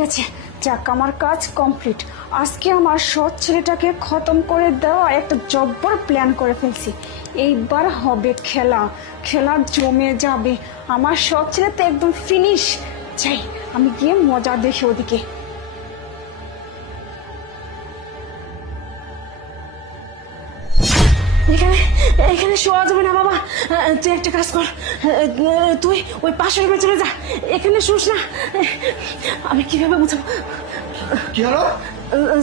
গেছে, যাক আমার কাজ কমপ্লিট। আজকে আমার সৎ ছেলেটাকে খতম করে দেওয়া একটা জব্বর প্ল্যান করে ফেলছি। এইবার হবে খেলা, খেলা জমে যাবে। আমার সৎ ছেলে তো একদম ফিনিশ। যাই আমি গিয়ে মজা দেখি ওদিকে। এখানে এখানে শোয়া যাবে না বাবা, তুই একটা কাজ কর, তুই ওই পাশের রুমে চলে যা, এখানে শুস না। আমি কিভাবে বুঝাবো? কি হলো?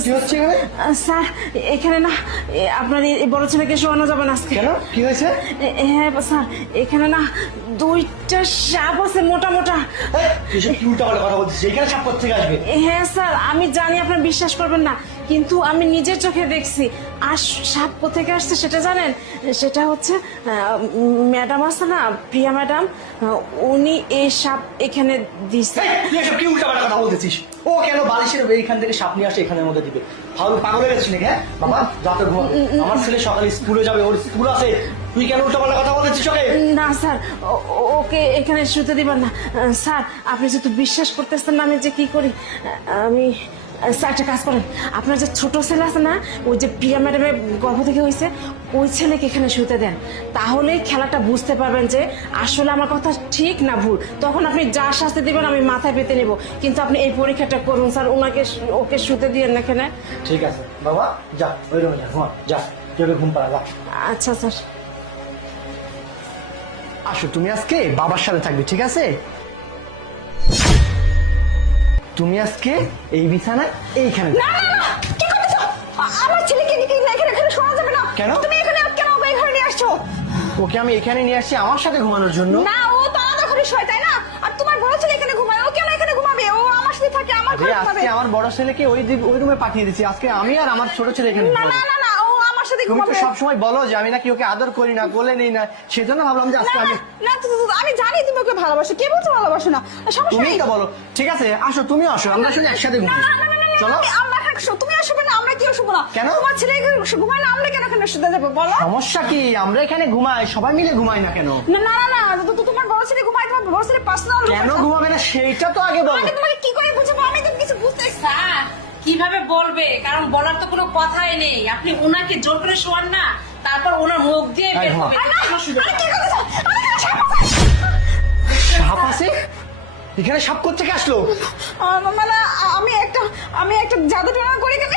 কি হচ্ছে এখানে? স্যার এখানে না আপনার এই বড় ছেলেকে শোয়ানো যাবে না আজকে। কেন, কি হয়েছে? হ্যাঁ স্যার, এখানে না দুইটা সাপ আছে মোটা মোটা। এসব কি উল্টাপাল্টা কথা বলছিস? এখানে সাপ কোথা থেকে আসবে? হ্যাঁ স্যার, আমি জানি আপনার বিশ্বাস করবেন না, কিন্তু আমি নিজের চোখে দেখছি। আর সাপ কোথেকে আসছে সেটা জানেন? সেটা হচ্ছে ম্যাডাম আছে না, প্রিয়া ম্যাডাম, উনি এই সাপ এখানে দিচ্ছে। তুই এসব কি উল্টাপাল্টা কথা বলতেছিস? ও কেন বালিশের এইখান থেকে সাপ নিয়ে আসে এখানের মধ্যে দিবে? পাগল হয়ে গেছিস নাকি? হ্যাঁ বাবা, যাতে ঘুমাবে। আমার ছেলে সকালে স্কুলে যাবে, ওর স্কুল আছে। তুই কেন উল্টাপাল্টা কথা বলতেছিস ওকে? না স্যার, ওকে এখানে শুতে দিবেন না। স্যার আপনি যেহেতু বিশ্বাস করতেছেন না আমি যে কি করি, আমি স্যার একটা কাজ করেন, আপনার যে ছোট ছেলে আছে না, ওই যে প্রিয়া ম্যাডামের গর্ভ থেকে হয়েছে, ওই ছেলেকে এখানে শুতে দেন। তাহলে খেলাটা বুঝতে পারবেন যে আসলে আমার কথা ঠিক না ভুল। তখন আপনি যা শাস্তি দিবেন আমি মাথায় পেতে নেব, কিন্তু আপনি এই পরীক্ষাটা করুন স্যার, ওকে শুতে দিয়েন না এখানে। ঠিক আছে বাবা, যা ওই রুমে যা, ঘুমা যা, তুই ঘুম পাড়া যা। আচ্ছা স্যার। আসো, তুমি আজকে বাবার সাথে থাকবে, ঠিক আছে? তুমি আজকে এই বিছানায় এইখানে। না না না, কি করতেছো? আমার ছেলেকে এখানে শোয়া যাবে না। কেন? তুমি এখানে কেন ওকে এখানে নিয়ে আসছো? ওকে আমি এখানে নিয়ে আসছি আমার সাথে ঘুমানোর জন্য। না, ও তো আলাদা ঘরে শোয়, তাই না? আর তোমার বড় ছেলে এখানে ঘুমায়, ও কেন এখানে ঘুমাবে? ও আমার সাথে থাকে, আমার ঘরে ঘুমাবে। আজকে আমার বড় ছেলেকে ওই রুমে পাঠিয়ে দিচ্ছি। আজকে আমি আর আমার ছোট ছেলে এখানে না ঘুমাবো। না না না, ও আমার সাথে তুমি তো ঘুমাবে। সবসময় বলো যে আমি নাকি ওকে আদর করি না, কোলে নেই না, সেজন্য ভাবলাম যে আজকে না, আমি। না, আমি জানি তুমি ওকে ভালোবাসো। কে বলছো ভালোবাসো না? সমস্যা তুমিই নেই। তো বলো। ঠিক আছে, আসো, তুমি আসো, আমরা শুধু একসাথে না ঘুমাই। না না না, চলো। আমরা থাকছো, তুমি আসবে না, আমরা কি আসবো না? কেন? তোমার ছেলে এখানে ঘুমায় না, আমরা কেন এখানে শুতে যাবো বলো? সমস্যা কি? আমরা এখানে ঘুমাই, সবাই মিলে ঘুমাই না কেন? না না না না, তোমার বড় ছেলে ঘুমায়, তোমার বড় ছেলে পার্সোনাল। কেন ঘুমাবে না সেইটা তো আগে বলো। আমি তোমাকে কি করে বুঝাবো? আমি তো কিছু বুঝতেছি না। স্যার কিভাবে বলবে, কারণ বলার তো কোনো কথাই নেই। আপনি ওনাকে জোর করে শোয়ান না, তারপর ওনার মুখ দিয়ে বের হবে। সাপ আছে এখানে? সাপ কোথা থেকে আসলো? মানে আমি একটা জাদু টোনা করি কেন?